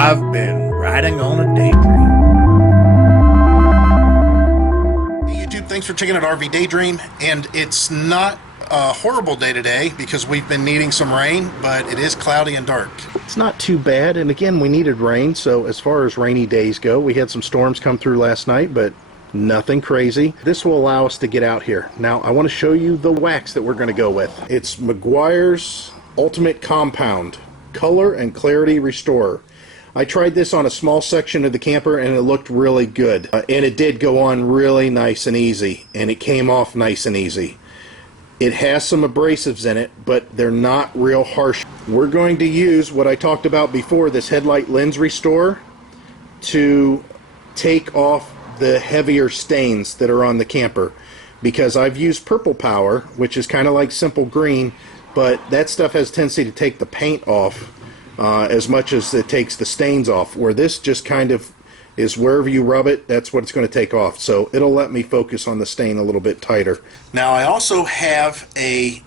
I've been riding on a daydream. Hey YouTube, thanks for checking out RV Daydream. And it's not a horrible day today because we've been needing some rain, but it is cloudy and dark. It's not too bad, and again, we needed rain, so as far as rainy days go, we had some storms come through last night, but nothing crazy. This will allow us to get out here. Now, I want to show you the wax that we're going to go with. It's Meguiar's Ultimate Compound Color and Clarity Restorer. I tried this on a small section of the camper and it looked really good. And it did go on really nice and easy, and it came off nice and easy. It has some abrasives in it, but they're not real harsh. We're going to use what I talked about before, this headlight lens restorer, to take off the heavier stains that are on the camper. Because I've used Purple Power, which is kind of like Simple Green, but that stuff has a tendency to take the paint off as much as it takes the stains off, where this just kind of is wherever you rub it, that's what it's going to take off. So it'll let me focus on the stain a little bit tighter. Now I also have a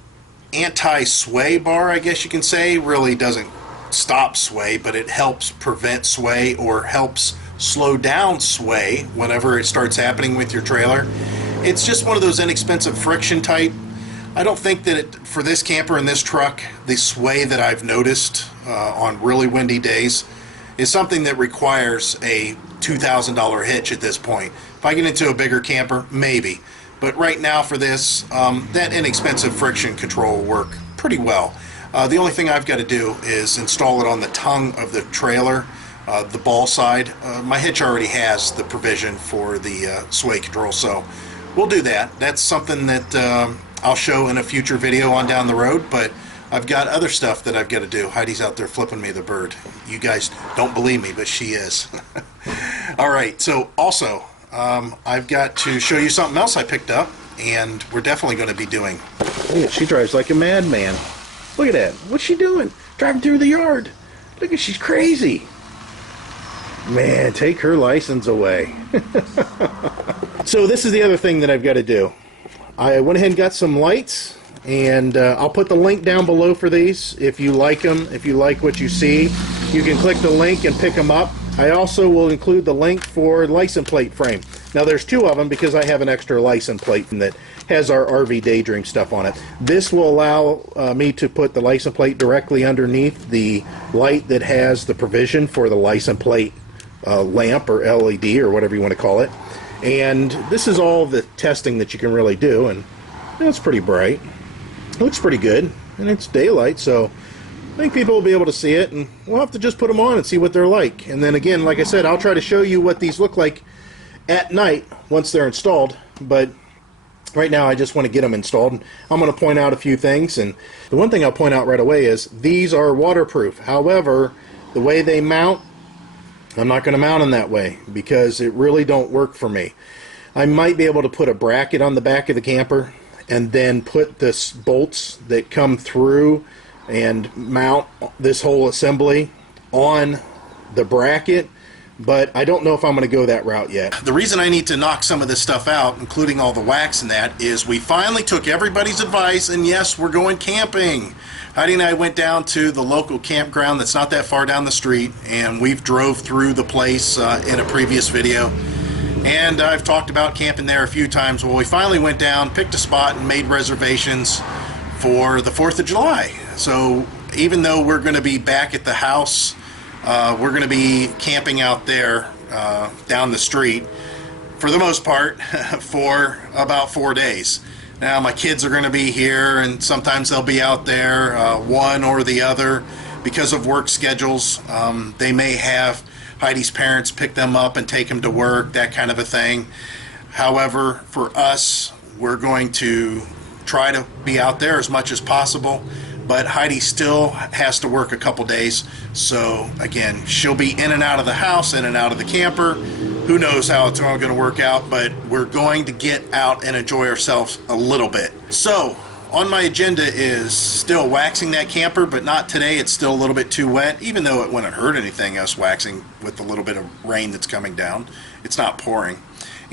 anti-sway bar, I guess you can say. Really doesn't stop sway, but it helps prevent sway or helps slow down sway whenever it starts happening with your trailer. It's just one of those inexpensive friction type. I don't think that for this camper and this truck, the sway that I've noticed on really windy days is something that requires a $2,000 hitch at this point. If I get into a bigger camper, maybe. But right now for this, that inexpensive friction control will work pretty well. The only thing I've got to do is install it on the tongue of the trailer, the ball side. My hitch already has the provision for the sway control, so we'll do that. That's something that I'll show in a future video on down the road, but I've got other stuff that I've got to do. Heidi's out there flipping me the bird. You guys don't believe me, but she is. Alright, so also, I've got to show you something else I picked up, and we're definitely going to be doing. Yeah, she drives like a madman. Look at that. What's she doing? Driving through the yard. Look at, she's crazy. Man, take her license away. So this is the other thing that I've got to do. I went ahead and got some lights, and I'll put the link down below for these. If you like them, if you like what you see, you can click the link and pick them up. I also will include the link for license plate frame. Now there's two of them because I have an extra license plate that has our RV Daydream stuff on it. This will allow me to put the license plate directly underneath the light that has the provision for the license plate lamp or LED or whatever you want to call it. And this is all the testing that you can really do, and it's pretty bright. It looks pretty good, and it's daylight, so I think people will be able to see it, and we'll have to just put them on and see what they're like. And then again, like I said, I'll try to show you what these look like at night once they're installed, but right now I just want to get them installed. And I'm going to point out a few things, and the one thing I'll point out right away is these are waterproof. However, the way they mount, I'm not going to mount them that way because it really don't work for me. I might be able to put a bracket on the back of the camper and then put this bolts that come through and mount this whole assembly on the bracket, but I don't know if I'm going to go that route yet. The reason I need to knock some of this stuff out, including all the wax and that, is we finally took everybody's advice, and yes, we're going camping. Heidi and I went down to the local campground that's not that far down the street, and we've drove through the place in a previous video. And I've talked about camping there a few times. Well, we finally went down, picked a spot, and made reservations for the 4th of July. So even though we're going to be back at the house, we're going to be camping out there down the street for the most part for about 4 days. Now my kids are going to be here, and sometimes they'll be out there, one or the other, because of work schedules. They may have Heidi's parents pick them up and take them to work, that kind of a thing. However, for us, we're going to try to be out there as much as possible, but Heidi still has to work a couple days, so again, she'll be in and out of the house, in and out of the camper. Who knows how it's all going to work out, but we're going to get out and enjoy ourselves a little bit. So on my agenda is still waxing that camper, but not today. It's still a little bit too wet, even though it wouldn't hurt anything, us waxing with a little bit of rain that's coming down. It's not pouring.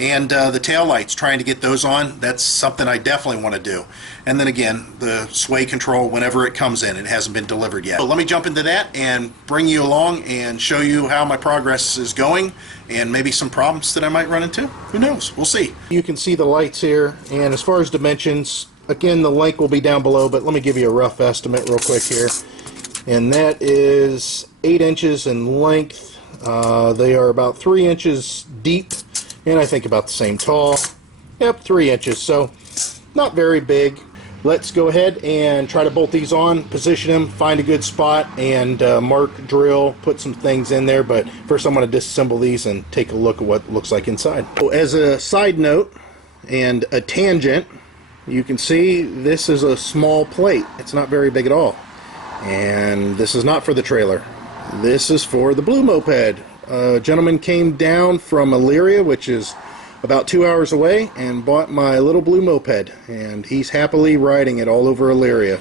And the tail lights, trying to get those on, that's something I definitely want to do. And then again, the sway control whenever it comes in. It hasn't been delivered yet. So let me jump into that and bring you along and show you how my progress is going and maybe some problems that I might run into. Who knows? We'll see. You can see the lights here, and as far as dimensions, again, the link will be down below, but let me give you a rough estimate real quick here. And that is 8 inches in length. They are about 3 inches deep, and I think about the same tall. Yep, 3 inches, so not very big. Let's go ahead and try to bolt these on, position them, find a good spot, and mark, drill, put some things in there. But first I'm going to disassemble these and take a look at what it looks like inside. So as a side note and a tangent, you can see this is a small plate. It's not very big at all. And this is not for the trailer. This is for the blue moped. A gentleman came down from Elyria, which is about 2 hours away, and bought my little blue moped, and he's happily riding it all over Elyria.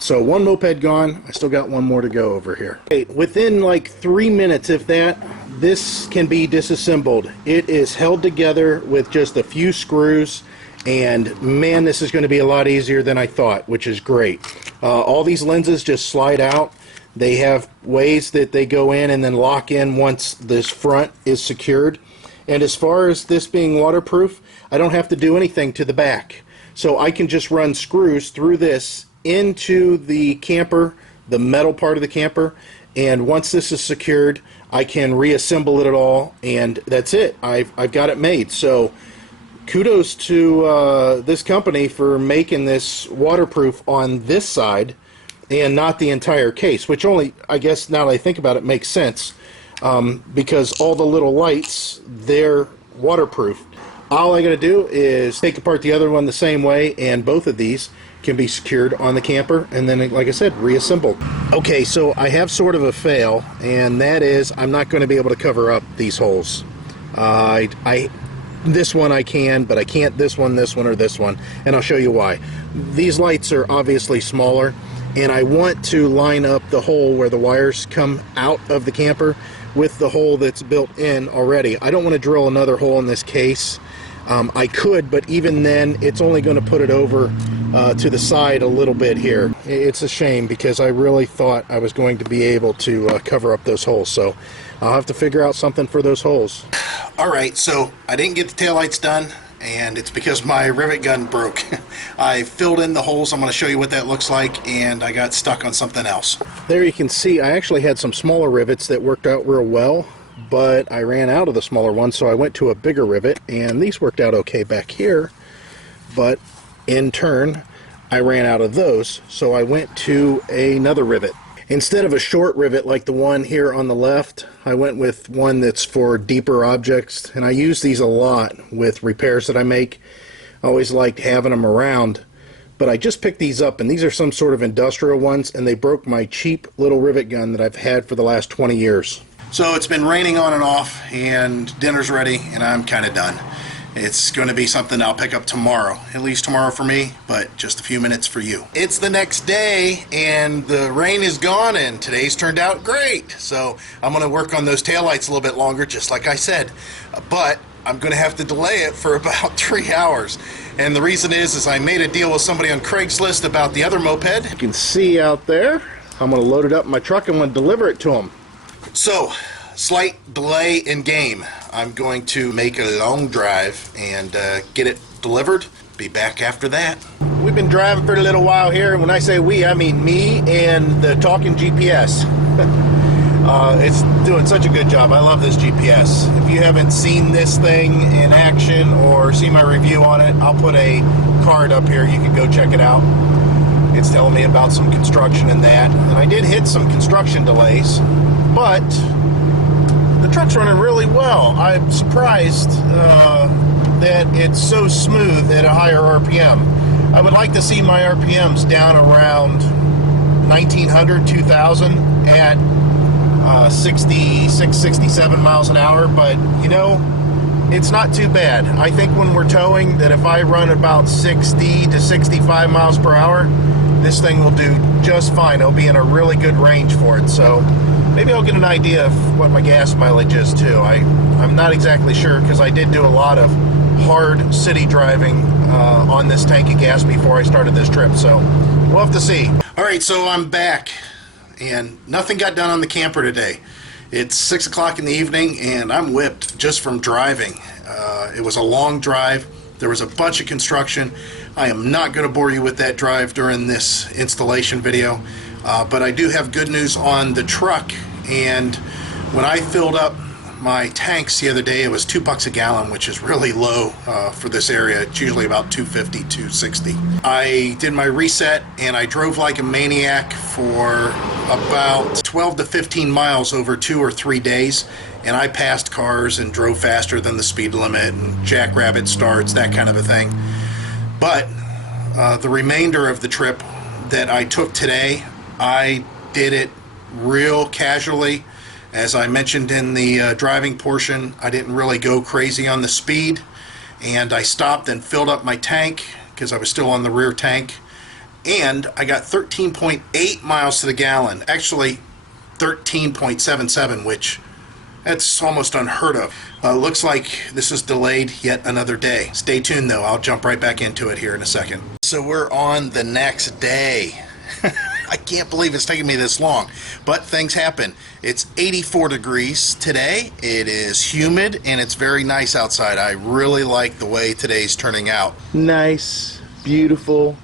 So one moped gone. I still got one more to go over here. Okay, within like 3 minutes, if that, this can be disassembled. It is held together with just a few screws, and man, this is going to be a lot easier than I thought, which is great. All these lenses just slide out. They have ways that they go in and then lock in once this front is secured. And as far as this being waterproof, I don't have to do anything to the back. So I can just run screws through this into the camper, the metal part of the camper, and once this is secured, I can reassemble it all, and that's it. I've got it made. So kudos to this company for making this waterproof on this side and not the entire case, which only, I guess now that I think about it, makes sense, because all the little lights, they're waterproof. All I gotta do is take apart the other one the same way, and both of these can be secured on the camper, and then, like I said, reassembled. Okay, so I have sort of a fail, and that is I'm not going to be able to cover up these holes. This one I can, but I can't this one, or this one, and I'll show you why. These lights are obviously smaller, and I want to line up the hole where the wires come out of the camper with the hole that's built in already. I don't want to drill another hole in this case. I could, but even then it's only going to put it over to the side a little bit here. It's a shame because I really thought I was going to be able to cover up those holes, so I'll have to figure out something for those holes. Alright, so I didn't get the taillights done, and it's because my rivet gun broke. I filled in the holes. I'm going to show you what that looks like, and I got stuck on something else. There you can see I actually had some smaller rivets that worked out real well, but I ran out of the smaller ones, so I went to a bigger rivet, and these worked out okay back here, but in turn I ran out of those, so I went to another rivet. Instead of a short rivet like the one here on the left, I went with one that's for deeper objects, and I use these a lot with repairs that I make. I always liked having them around, but I just picked these up, and these are some sort of industrial ones, and they broke my cheap little rivet gun that I've had for the last 20 years. So it's been raining on and off, and dinner's ready, and I'm kind of done. It's going to be something I'll pick up tomorrow. At least tomorrow for me, but just a few minutes for you. It's the next day, and the rain is gone, and today's turned out great. So I'm going to work on those taillights a little bit longer, just like I said. But I'm going to have to delay it for about 3 hours. And the reason is I made a deal with somebody on Craigslist about the other moped. You can see out there, I'm going to load it up in my truck and I'm going to deliver it to them. So, slight delay in game. I'm going to make a long drive and get it delivered. Be back after that. We've been driving for a little while here, and when I say we, I mean me and the talking GPS. It's doing such a good job. I love this GPS. If you haven't seen this thing in action or seen my review on it, I'll put a card up here. You can go check it out. It's telling me about some construction and that. And I did hit some construction delays, but the truck's running really well. I'm surprised that it's so smooth at a higher RPM. I would like to see my RPMs down around 1900, 2000 at 66, 67 miles an hour, but you know, it's not too bad. I think when we're towing that if I run about 60 to 65 miles per hour, this thing will do just fine. It'll be in a really good range for it. So maybe I'll get an idea of what my gas mileage is too. I'm not exactly sure because I did do a lot of hard city driving on this tank of gas before I started this trip. So we'll have to see. All right, so I'm back, and nothing got done on the camper today. It's 6 o'clock in the evening, and I'm whipped just from driving. It was a long drive. There was a bunch of construction. I am not going to bore you with that drive during this installation video, but I do have good news on the truck. And when I filled up my tanks the other day, it was $2 a gallon, which is really low for this area. It's usually about $2.50, $2.60. I did my reset, and I drove like a maniac for about 12 to 15 miles over 2 or 3 days, and I passed cars and drove faster than the speed limit and jackrabbit starts, that kind of a thing. But the remainder of the trip that I took today, I did it real casually. As I mentioned in the driving portion, I didn't really go crazy on the speed, and I stopped and filled up my tank because I was still on the rear tank, and I got 13.8 miles to the gallon. Actually 13.77, which that's almost unheard of. Looks like this is delayed yet another day. Stay tuned though, I'll jump right back into it here in a second. So we're on the next day. I can't believe it's taking me this long, but things happen. It's 84 degrees today. It is humid and it's very nice outside. I really like the way today's turning out. Nice, beautiful,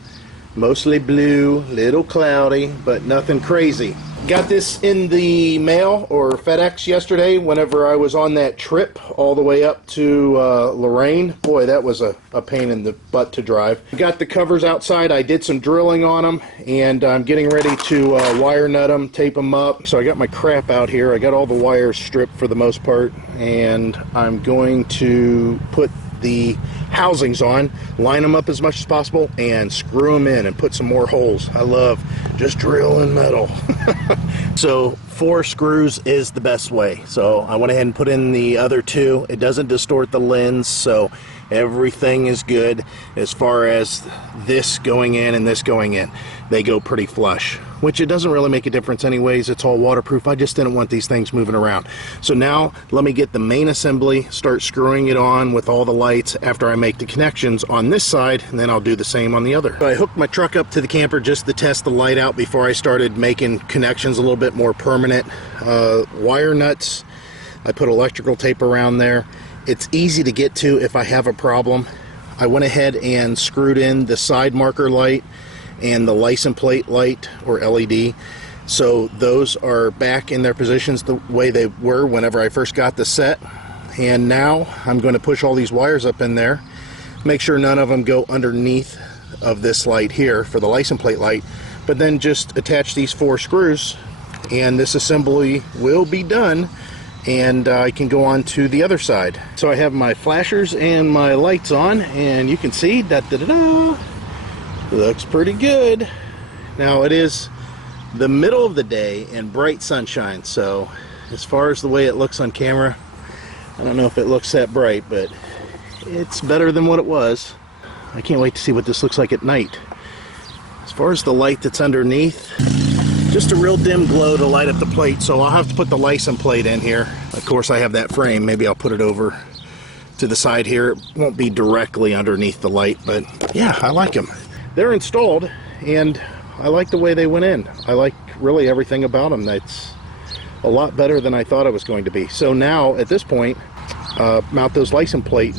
mostly blue, little cloudy, but nothing crazy. Got this in the mail or FedEx yesterday whenever I was on that trip all the way up to Lorraine. Boy, that was a pain in the butt to drive. Got the covers outside. I did some drilling on them, and I'm getting ready to wire nut them, tape them up. So I got my crap out here. I got all the wires stripped for the most part, and I'm going to put the housings on, line them up as much as possible, and screw them in and put some more holes. I love just drilling metal. So 4 screws is the best way. So I went ahead and put in the other 2. It doesn't distort the lens, so everything is good as far as this going in and this going in. They go pretty flush, which it doesn't really make a difference anyways. It's all waterproof. I just didn't want these things moving around. So now let me get the main assembly, start screwing it on with all the lights after I make the connections on this side, and then I'll do the same on the other. So I hooked my truck up to the camper just to test the light out before I started making connections a little bit more permanent. Wire nuts, I put electrical tape around there. It's easy to get to if I have a problem. I went ahead and screwed in the side marker light and the license plate light, or LED. So those are back in their positions the way they were whenever I first got the set. And now I'm going to push all these wires up in there, make sure none of them go underneath of this light here for the license plate light, but then just attach these 4 screws and this assembly will be done, and I can go on to the other side. So I have my flashers and my lights on, and you can see da-da-da-da, looks pretty good. Now it is the middle of the day and bright sunshine, so as far as the way it looks on camera, I don't know if it looks that bright, but it's better than what it was. I can't wait to see what this looks like at night. As far as the light that's underneath, just a real dim glow to light up the plate, so I'll have to put the license plate in here. Of course I have that frame, maybe I'll put it over to the side here. It won't be directly underneath the light, but yeah, I like them. They're installed and I like the way they went in. I like really everything about them. That's a lot better than I thought it was going to be. So now at this point, mount those license plate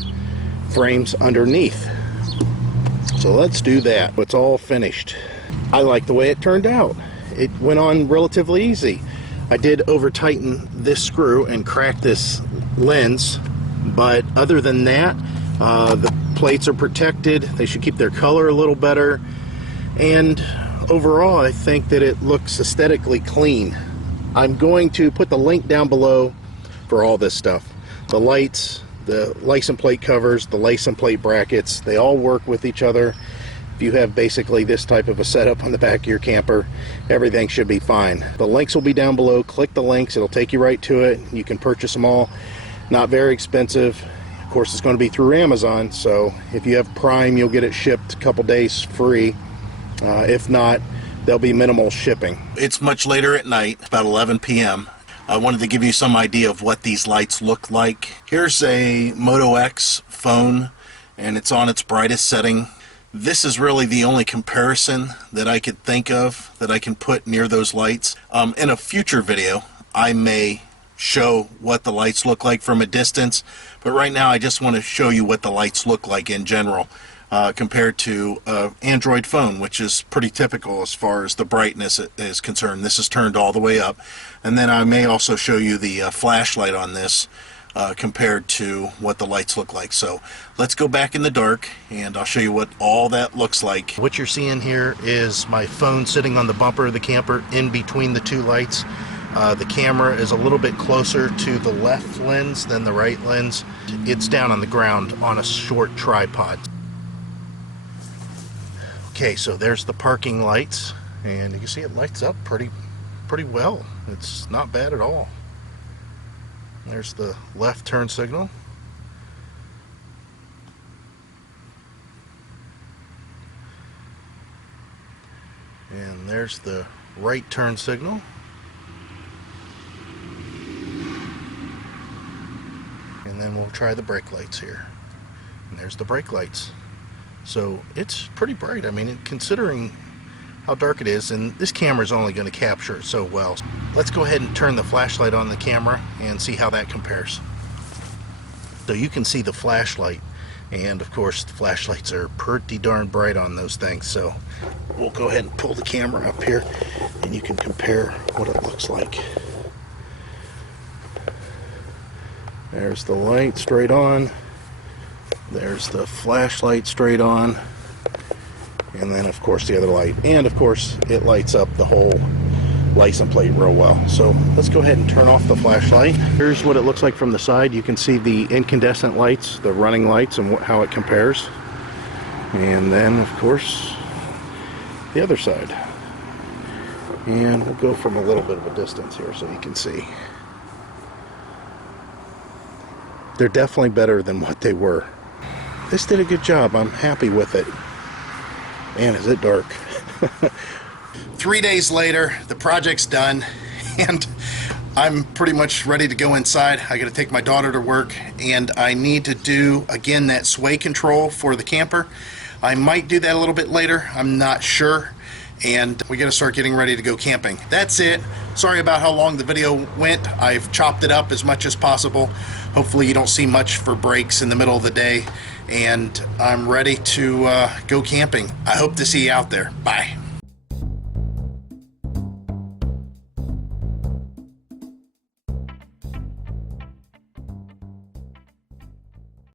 frames underneath. So let's do that. It's all finished. I like the way it turned out. It went on relatively easy. I did over tighten this screw and crack this lens, but other than that, the plates are protected. They should keep their color a little better, and overall I think that it looks aesthetically clean. I'm going to put the link down below for all this stuff. The lights, the license plate covers, the license plate brackets, they all work with each other. If you have basically this type of a setup on the back of your camper, everything should be fine. The links will be down below. Click the links, it'll take you right to it. You can purchase them all. Not very expensive. Of course, it's going to be through Amazon, so if you have Prime, you'll get it shipped a couple days free. If not, there'll be minimal shipping. It's much later at night, about 11 p.m. I wanted to give you some idea of what these lights look like. Here's a Moto X phone, and it's on its brightest setting. This is really the only comparison that I could think of that I can put near those lights. In a future video, I may show what the lights look like from a distance, but right now I just want to show you what the lights look like in general compared to an Android phone, which is pretty typical as far as the brightness is concerned. This is turned all the way up, and then I may also show you the flashlight on this compared to what the lights look like. So let's go back in the dark and I'll show you what all that looks like. What you're seeing here is my phone sitting on the bumper of the camper in between the two lights. The camera is a little bit closer to the left lens than the right lens. It's down on the ground on a short tripod. Okay, so there's the parking lights, and you can see it lights up pretty well. It's not bad at all. There's the left turn signal. And there's the right turn signal. And then we'll try the brake lights here. And there's the brake lights. So it's pretty bright. I mean, considering how dark it is, and this camera is only going to capture it so well. Let's go ahead and turn the flashlight on the camera and see how that compares. So you can see the flashlight, and of course the flashlights are pretty darn bright on those things. So we'll go ahead and pull the camera up here and you can compare what it looks like. There's the light straight on. There's the flashlight straight on. And then of course the other light. And of course it lights up the whole license plate real well. So let's go ahead and turn off the flashlight. Here's what it looks like from the side. You can see the incandescent lights, the running lights, and how it compares. And then of course the other side. And we'll go from a little bit of a distance here so you can see. They're definitely better than what they were. This did a good job. I'm happy with it. Man, is it dark. 3 days later, the project's done, and I'm pretty much ready to go inside. I got to take my daughter to work, and I need to do, again, that sway control for the camper. I might do that a little bit later. I'm not sure. And we got to start getting ready to go camping. That's it. Sorry about how long the video went. I've chopped it up as much as possible. Hopefully you don't see much for breaks in the middle of the day. And I'm ready to go camping. I hope to see you out there. Bye.